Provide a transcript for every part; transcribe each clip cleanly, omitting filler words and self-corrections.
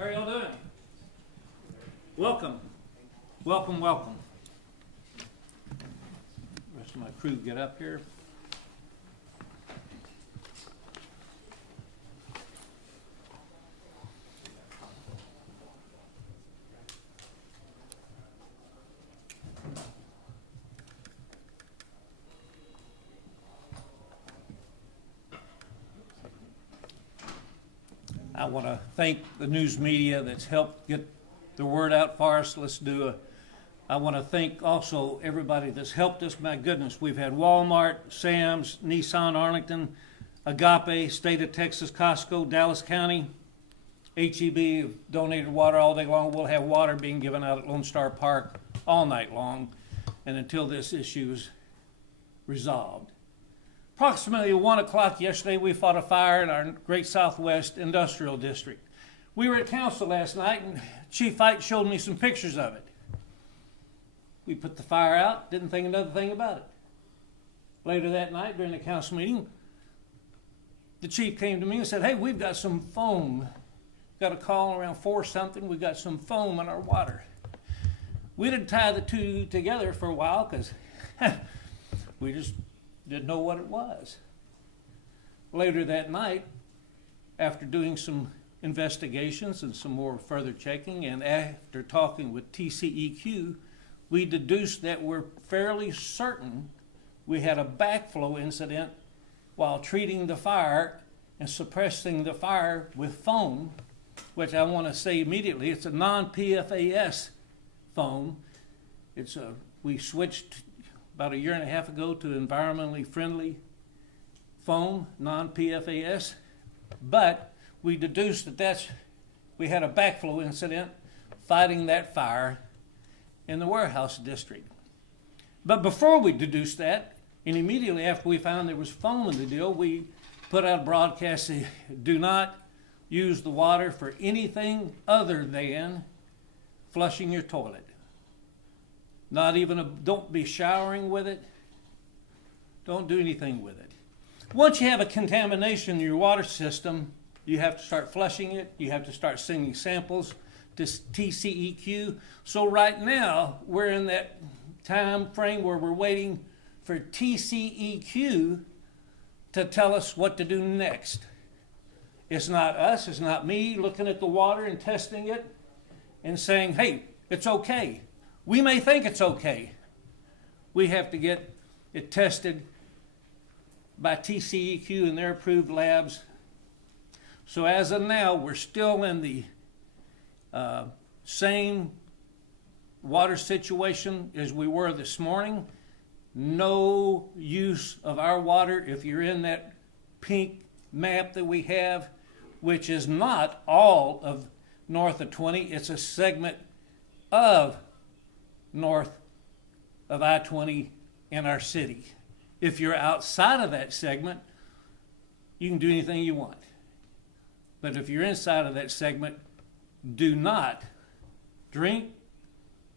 How are y'all doing? Welcome. Welcome, welcome. The rest of my crew get up here. I want to thank the news media that's helped get the word out for us. I want to thank also everybody that's helped us. My goodness, we've had Walmart, Sam's, Nissan Arlington, Agape, State of Texas, Costco, Dallas County, HEB have donated water all day long. We'll have water being given out at Lone Star Park all night long and until this issue is resolved. Approximately 1 o'clock yesterday, we fought a fire in our Great Southwest Industrial District. We were at council last night, and Chief Fight showed me some pictures of it. We put the fire out, didn't think another thing about it. Later that night, during the council meeting, the chief came to me and said, "Hey, we've got some foam. Got a call around 4 something. We got some foam in our water." We didn't tie the two together for a while because we just didn't know what it was. Later that night, after doing some investigations and some more further checking, and after talking with TCEQ, we deduced that we're fairly certain we had a backflow incident while treating the fire and suppressing the fire with foam, which I want to say immediately, it's a non-PFAS foam. We switched about 1.5 years ago to environmentally friendly foam, non-PFAS, but we deduced that we had a backflow incident fighting that fire in the warehouse district. But before we deduced that, and immediately after we found there was foam in the deal, we put out a broadcast saying, do not use the water for anything other than flushing your toilet. Don't be showering with it. Don't do anything with it. Once you have a contamination in your water system, you have to start flushing it. You have to start sending samples to TCEQ. So right now, we're in that time frame where we're waiting for TCEQ to tell us what to do next. It's not us, it's not me looking at the water and testing it and saying, hey, it's okay. We may think it's okay. We have to get it tested by TCEQ and their approved labs. So as of now, we're still in the same water situation as we were this morning. No use of our water if you're in that pink map that we have, which is not all of north of 20. It's a segment of north of I-20 in our city. If you're outside of that segment, you can do anything you want. But if you're inside of that segment, do not drink,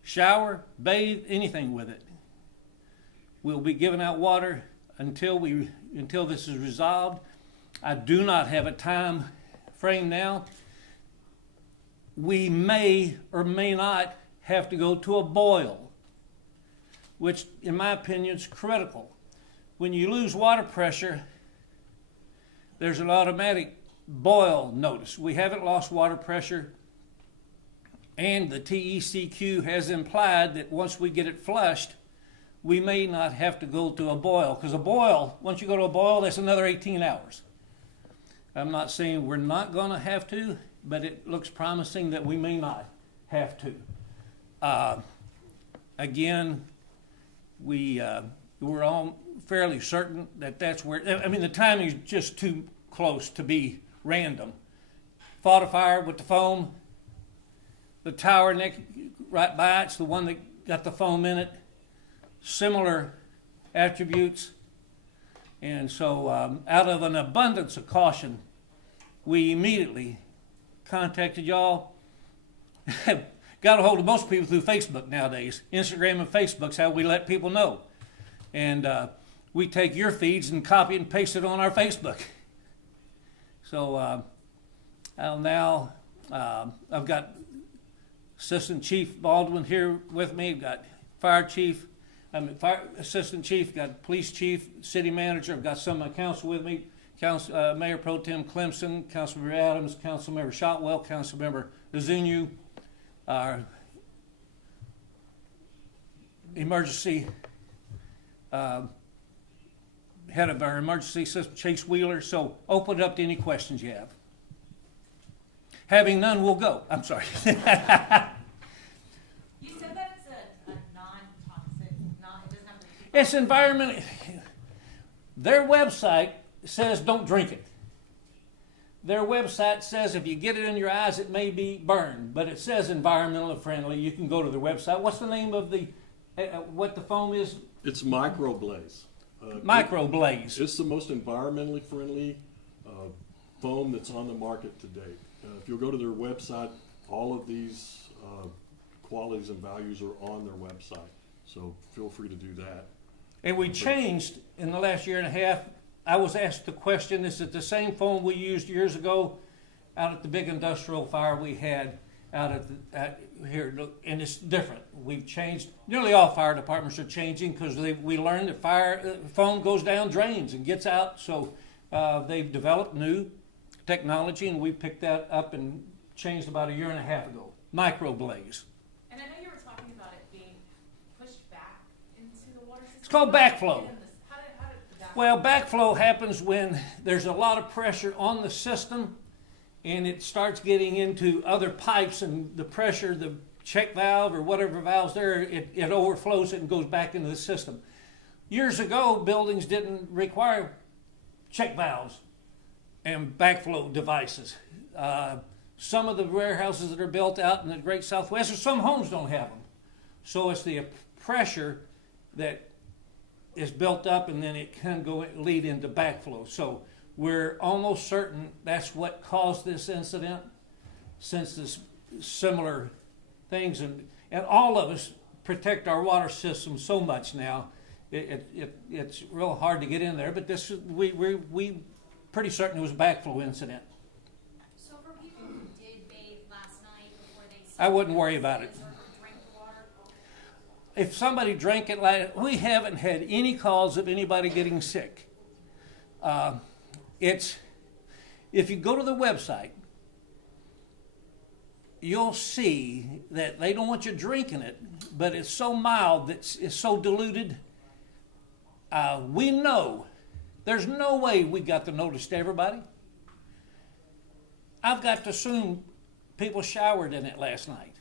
shower, bathe, anything with it. We'll be giving out water until this is resolved. I do not have a time frame now. We may or may not have to go to a boil, which in my opinion is critical. When you lose water pressure, there's an automatic boil notice. We haven't lost water pressure, and the TCEQ has implied that once we get it flushed, we may not have to go to a boil, because a boil, once you go to a boil, that's another 18 hours. I'm not saying we're not going to have to, but it looks promising that we may not have to. Again, we're all fairly certain that that's where, the timing is just too close to be random. Fought a fire with the foam. The tower next right by it's the one that got the foam in it. Similar attributes. And so out of an abundance of caution, we immediately contacted y'all. Got a hold of most people through Facebook nowadays. Instagram and Facebook's how we let people know. And we take your feeds and copy and paste it on our Facebook. So I'll now I've got Assistant Chief Baldwin here with me. I've got Fire Chief, Assistant Chief, got Police Chief, City Manager. I've got some of my council with me. Mayor Pro Tem Clemson, Councilmember Adams, Councilmember Shotwell, Councilmember Azunu, our emergency head of our emergency system, Chase Wheeler. So open it up to any questions you have. Having none, we'll go. I'm sorry. You said that it's a non-toxic, it doesn't have to be. It's environmental. Their website says don't drink it. Their website says if you get it in your eyes, it may be burned, but it says environmentally friendly. You can go to their website. What's the name of the what the foam is? It's Microblaze. Microblaze. It's the most environmentally friendly foam that's on the market to date. If you'll go to their website, all of these qualities and values are on their website. So feel free to do that. And we changed in the last year and a half. I was asked the question, is it the same foam we used years ago out at the big industrial fire we had out at here? And it's different. We've changed. Nearly all fire departments are changing because we learned that foam goes down drains and gets out. So they've developed new technology, and we picked that up and changed about a year and a half ago. Microblaze. And I know you were talking about it being pushed back into the water system. It's called backflow. How did that? Well, backflow happens when there's a lot of pressure on the system and it starts getting into other pipes, and the pressure, the check valve or whatever valve's there, it overflows it and goes back into the system. Years ago, buildings didn't require check valves and backflow devices. Some of the warehouses that are built out in the Great Southwest, or some homes don't have them. So it's the pressure that is built up, and then it can lead into backflow. So we're almost certain that's what caused this incident, since there's similar things, and all of us protect our water system so much now. It's real hard to get in there, but we pretty certain it was a backflow incident. So for people who did bathe last night before they I wouldn't worry about it. drink the water? If somebody drank it, we haven't had any calls of anybody getting sick. If you go to the website, you'll see that they don't want you drinking it, but it's so mild that it's so diluted. We know there's no way we got the notice to everybody. I've got to assume people showered in it last night.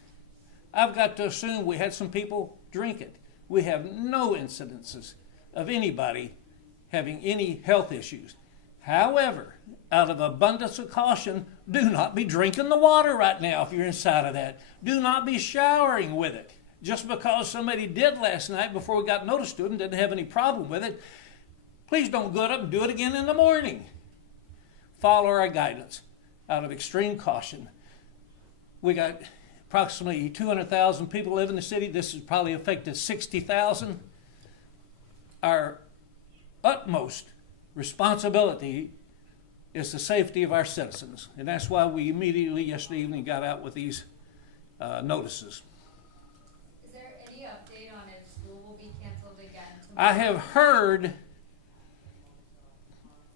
I've got to assume we had some people drink it. We have no incidences of anybody having any health issues. However, out of abundance of caution, do not be drinking the water right now if you're inside of that. Do not be showering with it. Just because somebody did last night before we got notice to them, didn't have any problem with it, please don't go up and do it again in the morning. Follow our guidance out of extreme caution. We got approximately 200,000 people live in the city. This has probably affected 60,000. Our utmost responsibility is the safety of our citizens. And that's why we immediately yesterday evening got out with these notices. Is there any update on if school will be canceled again I tomorrow? have heard,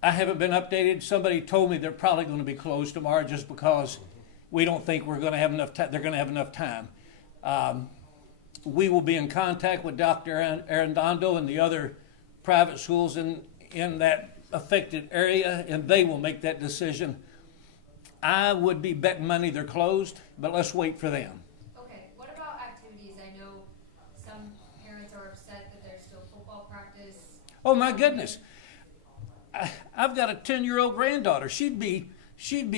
I haven't been updated. Somebody told me they're probably going to be closed tomorrow just because we don't think we're going to have enough time. They're going to have enough time. We will be in contact with Dr. Arredondo and the other private schools in that affected area, and they will make that decision. I would be betting money they're closed, but let's wait for them. Okay, what about activities? I know some parents are upset that there's still football practice. Oh my goodness. I've got a 10-year-old granddaughter. She'd be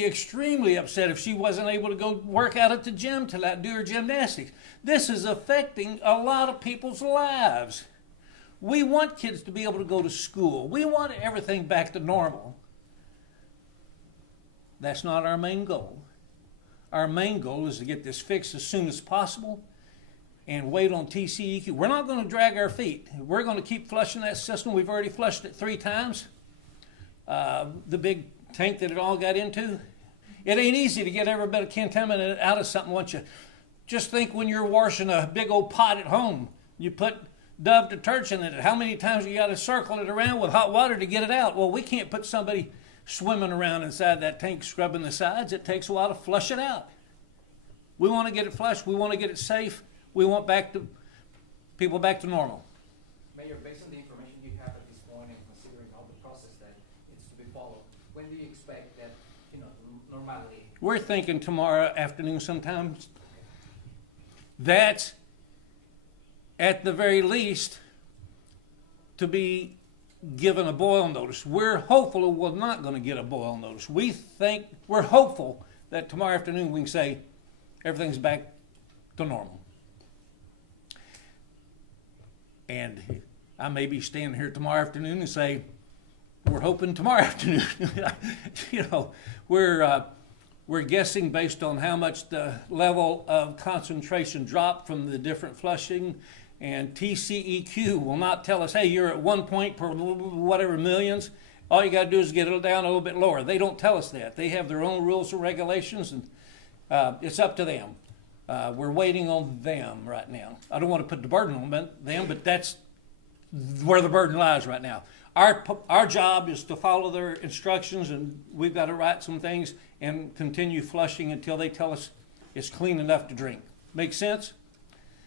extremely upset if she wasn't able to go work out at the gym to do her gymnastics. This is affecting a lot of people's lives. We want kids to be able to go to school. We want everything back to normal. That's not our main goal. Our main goal is to get this fixed as soon as possible and wait on TCEQ. We're not going to drag our feet. We're going to keep flushing that system. We've already flushed it 3 times. The big tank that it all got into, It ain't easy to get every bit of contaminant out of something once you. Just think when you're washing a big old pot at home, you put Dove detergent in it. How many times you got to circle it around with hot water to get it out? Well, we can't put somebody swimming around inside that tank scrubbing the sides. It takes a while to flush it out. We want to get it flushed. We want to get it safe. We want people back to normal. Mayor, based on the information you have at this point and considering all the process that needs to be followed, when do you expect that, normality? We're thinking tomorrow afternoon sometime. That's at the very least to be given a boil notice. We're hopeful we're not going to get a boil notice. We're hopeful that tomorrow afternoon we can say everything's back to normal. And I may be standing here tomorrow afternoon and say, we're hoping tomorrow afternoon. We're guessing based on how much the level of concentration dropped from the different flushing, and TCEQ will not tell us, hey, you're at 1 point per whatever millions. All you got to do is get it down a little bit lower. They don't tell us that. They have their own rules and regulations, and it's up to them. We're waiting on them right now. I don't want to put the burden on them, but that's where the burden lies right now. Our job is to follow their instructions, and we've got to write some things and continue flushing until they tell us it's clean enough to drink. Make sense?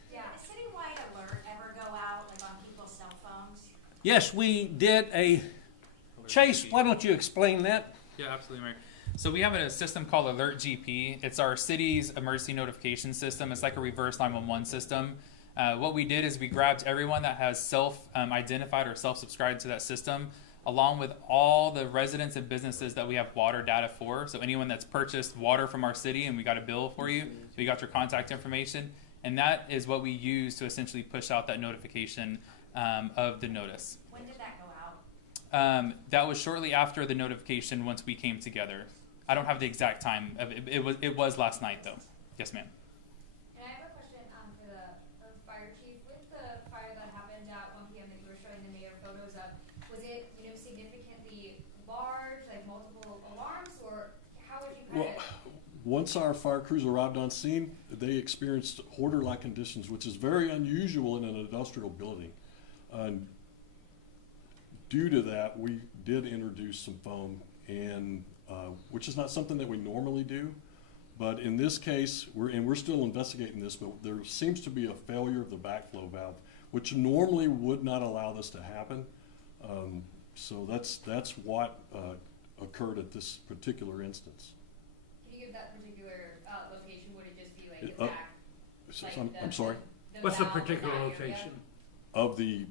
Yeah, a citywide alert ever go out, like on people's cell phones? Yes, we did a... Chase, why don't you explain that? Yeah, absolutely, Mayor. So we have a system called Alert GP. It's our city's emergency notification system. It's like a reverse 911 system. What we did is we grabbed everyone that has self-identified or self-subscribed to that system, along with all the residents and businesses that we have water data for. So anyone that's purchased water from our city and we got a bill for you, so we got your contact information. And that is what we use to essentially push out that notification of the notice. When did that go out? That was shortly after the notification once we came together. I don't have the exact time of it. It was last night though. Yes, ma'am. And I have a question for the fire chief. With the fire that happened at 1 p.m. that you were showing the mayor photos of, was it significantly large, like multiple alarms, or how would you kind of? Once our fire crews arrived on scene, they experienced hoarder-like conditions, which is very unusual in an industrial building. Due to that, we did introduce some foam, and which is not something that we normally do. But in this case, we're still investigating this, but there seems to be a failure of the backflow valve, which normally would not allow this to happen. So that's what occurred at this particular instance. Can you give that particular location? Would it just be like the back? I'm sorry? What's the valve in particular that area? location? Of the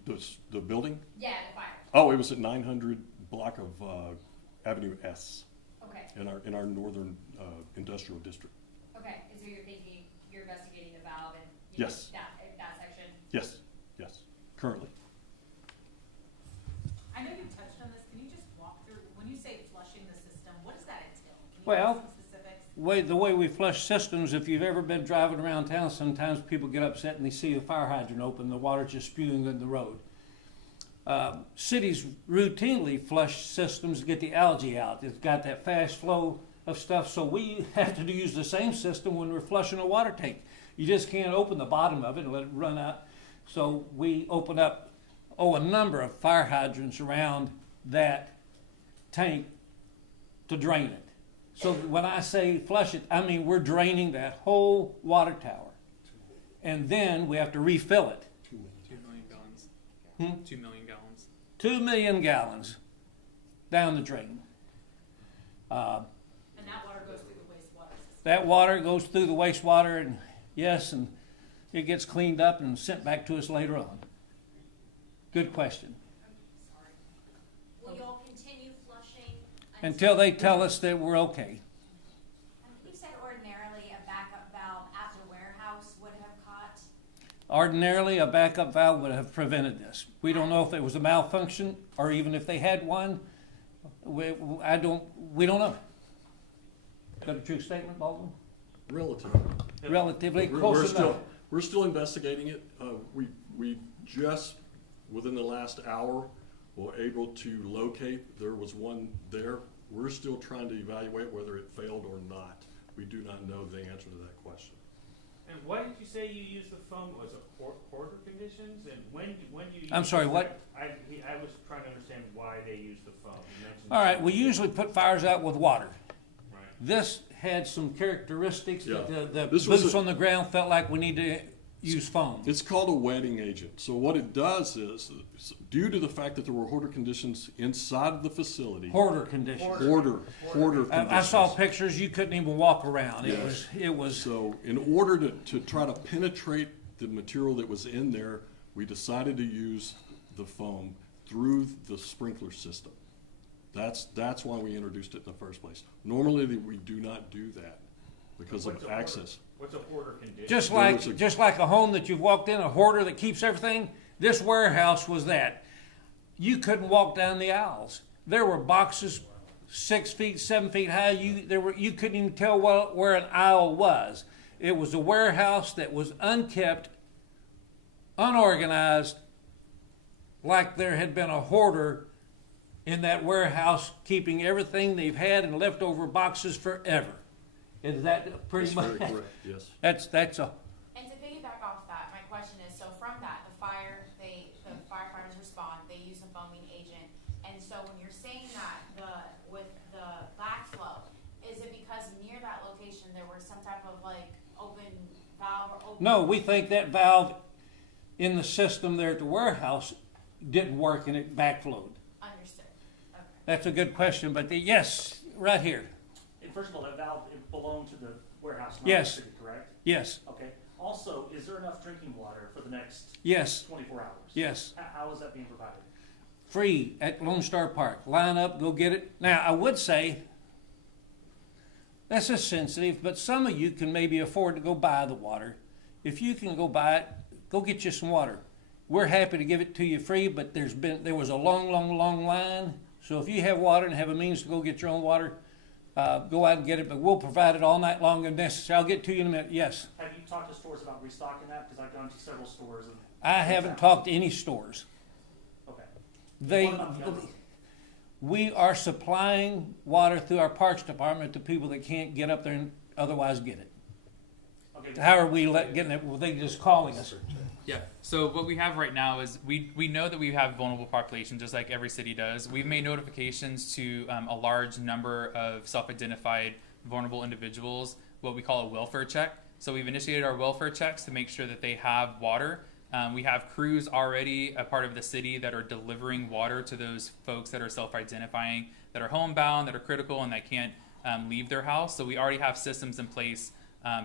building? Yeah, the fire. Oh, it was at 900 block of Avenue S Okay. in our northern industrial district. Okay. And so you're investigating the valve and Yes. that section. Yes, currently. I know you touched on this. Can you just walk through, when you say flushing the system, what does that entail? Can you Well, give us some specifics? The way we flush systems, if you've ever been driving around town, sometimes people get upset and they see the fire hydrant open, the water's just spewing in the road. Cities routinely flush systems to get the algae out. It's got that fast flow of stuff, so we have to use the same system when we're flushing a water tank. You just can't open the bottom of it and let it run out. So we open up, a number of fire hydrants around that tank to drain it. So when I say flush it, I mean we're draining that whole water tower. And then we have to refill it. 2 million gallons. 2 million gallons. 2 million gallons down the drain. And that water goes through the wastewater system. That water goes through the wastewater, and and it gets cleaned up and sent back to us later on. Good question. Sorry. Will y'all continue flushing Until they tell us that we're okay. You said ordinarily a backup valve at the warehouse would have caught. Ordinarily, a backup valve would have prevented this. We don't know if it was a malfunction or even if they had one. We don't know. Is that a true statement, Baldwin? Relatively. Relatively We're close enough. still investigating it. We just, within the last hour, were able to locate, there was one there we're still trying to evaluate whether it failed or not. We do not know the answer to that question. And why did you say you used the foam? Was it hoarder conditions? And when you use I'm sorry, the what? I was trying to understand why they used the foam. You mentioned All right, we usually put fires out with water. Right. This had some characteristics that Yeah. the This was boots a- on the ground felt like we need to use foam. It's called a wetting agent. So what it does is, due to the fact that there were hoarder conditions inside of the facility, Hoarder conditions. hoarder conditions. I saw pictures, you couldn't even walk around. Yes. It was, So in order to try to penetrate the material that was in there, we decided to use the foam through the sprinkler system. That's why we introduced it in the first place. Normally, we do not do that because What's of a hoarder? access. What's a hoarder condition? just There was like, just like a home that you've walked in, a hoarder that keeps everything, this warehouse was that. You couldn't walk down the aisles. There were boxes 6 feet, 7 feet high. You couldn't even tell where an aisle was. It was a warehouse that was unkept, unorganized, like there had been a hoarder in that warehouse keeping everything they've had in leftover boxes forever. Is that pretty That's much? very correct, yes. That's a. And to piggyback off that, my question is, so from that, the firefighters respond, they use a foaming agent, and so when you're saying that with the backflow, is it because near that location there was some type of like open valve or open? No, we think that valve in the system there at the warehouse didn't work and it backflowed. Understood. Okay. That's a good question, but yes, right here. And first of all, that valve, it belonged to the warehouse, not Yes. the city, correct? Yes, Okay. Also, is there enough drinking water for the next yes, 24 hours? yes. How is that being provided? Free at Lone Star Park. Line up, go get it. Now, I would say that's just sensitive, but some of you can maybe afford to go buy the water. If you can go buy it, go get you some water. We're happy to give it to you free, but there was a long line. So if you have water and have a means to go get your own water, go out and get it. But we'll provide it all night long if necessary. I'll get to you in a minute. Yes, Have you talked to stores about restocking that? Because I've gone to several stores. And I haven't talked to any stores. Okay. What about the others? We are supplying water through our parks department to people that can't get up there and otherwise get it. Okay. How are we getting it? Well, they just calling us. Yeah. So what we have right now is we know that we have vulnerable population, just like every city does. We've made notifications to a large number of self-identified vulnerable individuals, what we call a welfare check. So we've initiated our welfare checks to make sure that they have water. We have crews already a part of the city that are delivering water to those folks that are self-identifying, that are homebound, that are critical, and that can't leave their house. So we already have systems in place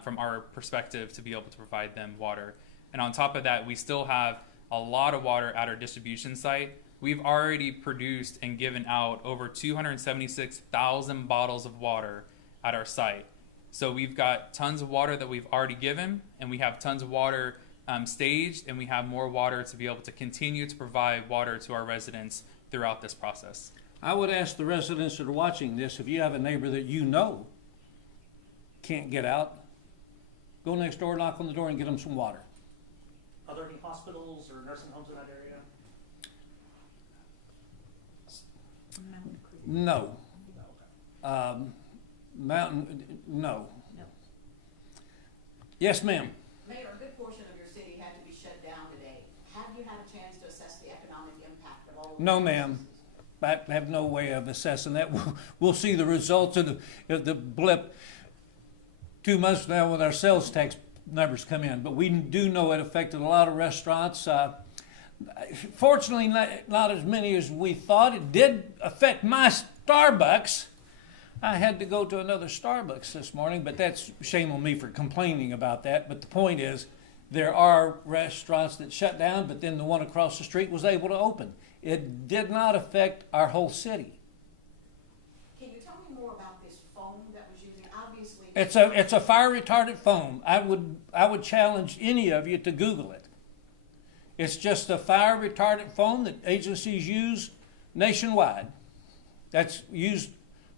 from our perspective to be able to provide them water. And on top of that, we still have a lot of water at our distribution site. We've already produced and given out over 276,000 bottles of water at our site. So we've got tons of water that we've already given, and we have tons of water staged, and we have more water to be able to continue to provide water to our residents throughout this process. I would ask the residents that are watching this, if you have a neighbor that you know can't get out, go next door, knock on the door, and get them some water. Are there any hospitals or nursing homes in that area? No. No. Okay. No. Yes, ma'am. Mayor, a good portion of your city had to be shut down today. Have you had a chance to assess the economic impact of all of No, these ma'am. businesses? I have no way of assessing that. We'll see the results of the blip 2 months from now when our sales tax numbers come in. But we do know it affected a lot of restaurants. Fortunately, not as many as we thought. It did affect my Starbucks. I had to go to another Starbucks this morning, but that's shame on me for complaining about that. But the point is, there are restaurants that shut down, but then the one across the street was able to open. It did not affect our whole city. Can you tell me more about this foam that was using? Obviously, It's a fire retardant foam. I would challenge any of you to Google it. It's just a fire retardant foam that agencies use nationwide. That's used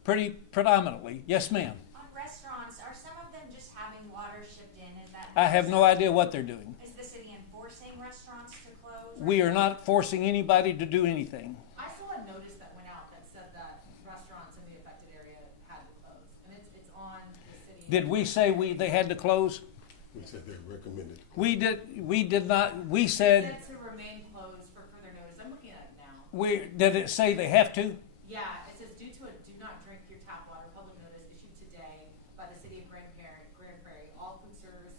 pretty predominantly. Yes, ma'am. On restaurants, are some of them just having water shipped in? Is that? I have no idea what they're doing. Is the city enforcing restaurants to close? We are not forcing anybody to do anything. I saw a notice that went out that said that restaurants in the affected Did we say they had to close? We said they recommended. We did not, we It said, said to remain closed for further notice. I'm looking at it now. did it say they have to? Yeah, it says due to a do not drink your tap water public notice issued today by the city of Grand Prairie, all food service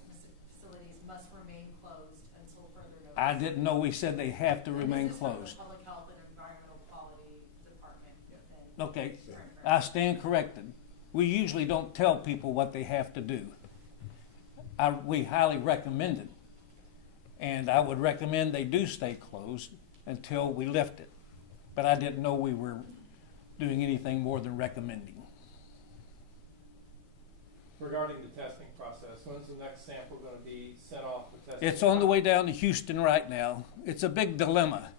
facilities must remain closed until further notice. I didn't know we said they have to And remain this is from the closed. Public Health and Environmental Quality Department. within Okay, Grand Prairie. I stand corrected. We usually don't tell people what they have to do. We highly recommend it. And I would recommend they do stay closed until we lift it. But I didn't know we were doing anything more than recommending. Regarding the testing process, when's the next sample going to be sent off for testing? It's on the way down to Houston right now. It's a big dilemma.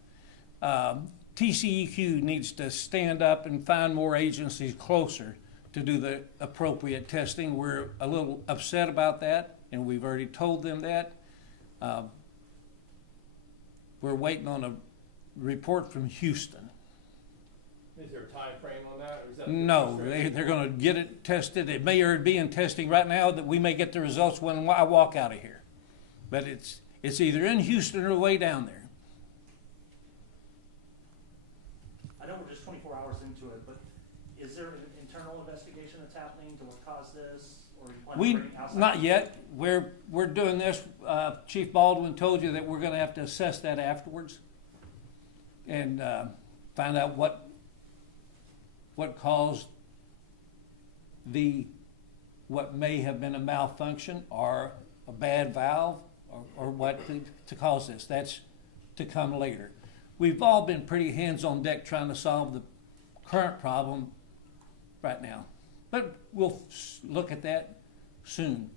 TCEQ needs to stand up and find more agencies closer to do the appropriate testing. We're a little upset about that, and we've already told them that. We're waiting on a report from Houston. Is there a time frame on that? Or is that No, they're going to get it tested. It may already be in testing right now that we may get the results when I walk out of here. But it's either in Houston or way down there. I know we're just 24 hours into it, but is there an internal investigation that's happening to what caused this? Or are you planning to bring outside? Not yet. We're doing this. Chief Baldwin told you that we're going to have to assess that afterwards and find out what caused what may have been a malfunction or a bad valve or what to cause this. That's to come later. We've all been pretty hands on deck trying to solve the current problem right now, but we'll look at that soon.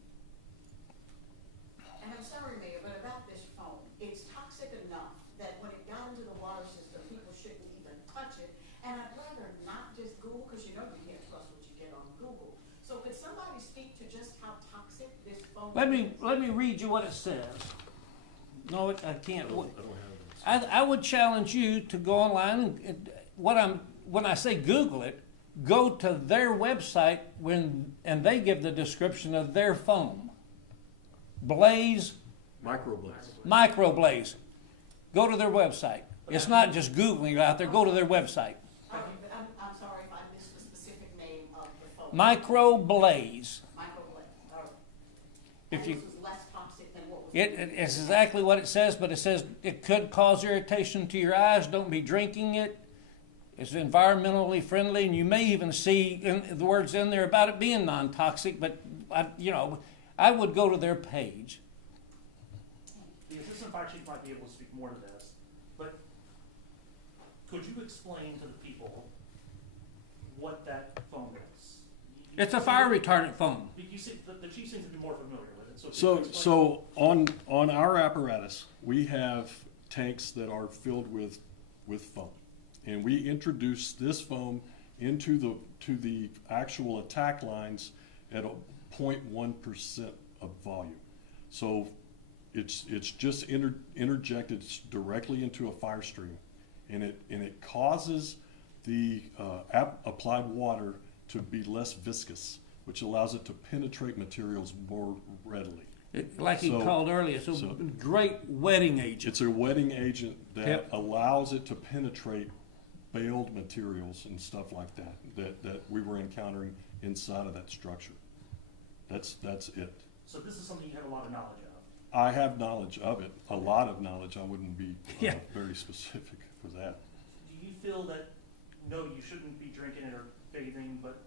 And I'm sorry, Mayor, but about this foam, it's toxic enough that when it got into the water system, people shouldn't even touch it. And I'd rather not just Google, because you know you can't trust what you get on Google. So could somebody speak to just how toxic this foam Let is? me read you what it says. No, I can't. I don't have this. I would challenge you to go online and when I say Google it, go to their website and they give the description of their foam. Blaze, microblaze. Go to their website. It's not just Googling it out there. Go to their website. I'm sorry if I missed the specific name of the foam. Microblaze. Microblaze. All right. If And you this was less toxic than what was. It's exactly what it says, but it says it could cause irritation to your eyes. Don't be drinking it. It's environmentally friendly, and you may even see the words in there about it being non-toxic, but I would go to their page. The assistant fire chief might be able to speak more to this, but could you explain to the people what that foam is? It's a fire retardant foam. You see, the chief seems to be more familiar with it. So on our apparatus, we have tanks that are filled with foam, and we introduce this foam into the actual attack lines at a 0.1% of volume. So it's just interjected directly into a fire stream, and it causes the applied water to be less viscous, which allows it to penetrate materials more readily. Like he called earlier, so great wetting agent. It's a wetting agent that allows it to penetrate baled materials and stuff like that we were encountering inside of that structure. That's it. So this is something you have a lot of knowledge of. I have knowledge of it, a lot of knowledge. I wouldn't be very specific for that. Do you feel that, no, you shouldn't be drinking it or bathing, but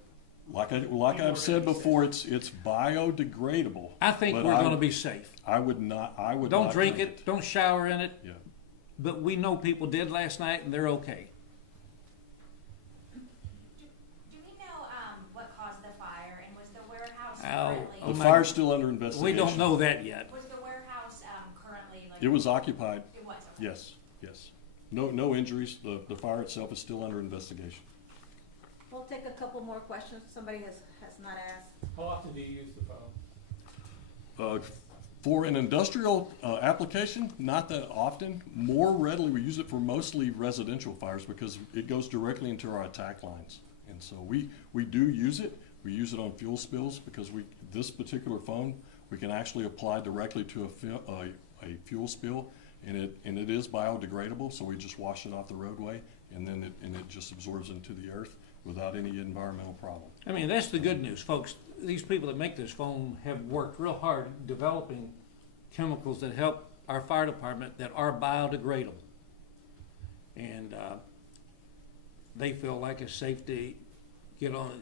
Like I've said before, it's biodegradable. I think we're going to be safe. I would not. Don't drink it. Don't shower in it. Yeah. But we know people did last night, and they're okay. Do we know what caused the fire, and was the warehouse Oh, currently? The fire's still under investigation. We don't know that yet. Was the warehouse currently like? It was occupied. It was. Okay. Yes. No injuries. The fire itself is still under investigation. We'll take a couple more questions. Somebody has not asked. How often do you use the foam? For an industrial application, not that often. More readily, we use it for mostly residential fires because it goes directly into our attack lines. And so we do use it, We use it on fuel spills because this particular foam, we can actually apply directly to a fuel spill, and it is biodegradable, so we just wash it off the roadway, and then it just absorbs into the earth without any environmental problem. I mean, that's the good news, folks. These people that make this foam have worked real hard developing chemicals that help our fire department that are biodegradable. And they feel like it's safe to get on,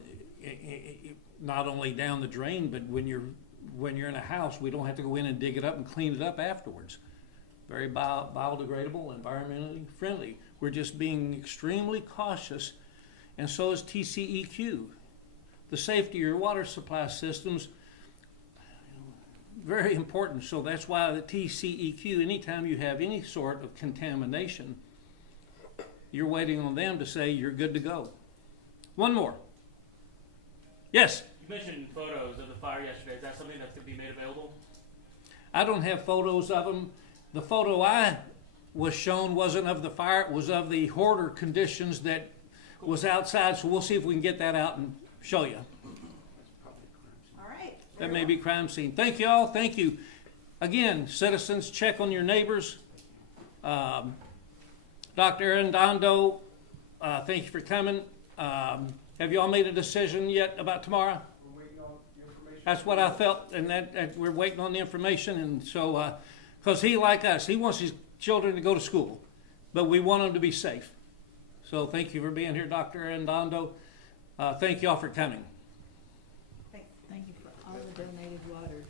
not only down the drain, but when you're in a house, we don't have to go in and dig it up and clean it up afterwards. Very biodegradable, environmentally friendly. We're just being extremely cautious, and so is TCEQ. The safety of your water supply systems, very important. So that's why the TCEQ, anytime you have any sort of contamination, you're waiting on them to say you're good to go. One more. Yes? You mentioned photos of the fire yesterday. Is that something that's going to be made available? I don't have photos of them. The photo I was shown wasn't of the fire, it was of the hoarder conditions that was outside, so we'll see if we can get that out and show you. All right. That may be crime scene. Thank you all. Thank you. Again, citizens, check on your neighbors. Dr. Arredondo, thank you for coming. Have you all made a decision yet about tomorrow? We're waiting on the information. That's what I felt, and that we're waiting on the information. And so, because he, like us, he wants his children to go to school, but we want them to be safe. So thank you for being here, Dr. Arredondo. Thank you all for coming. Thank you for all the donated water.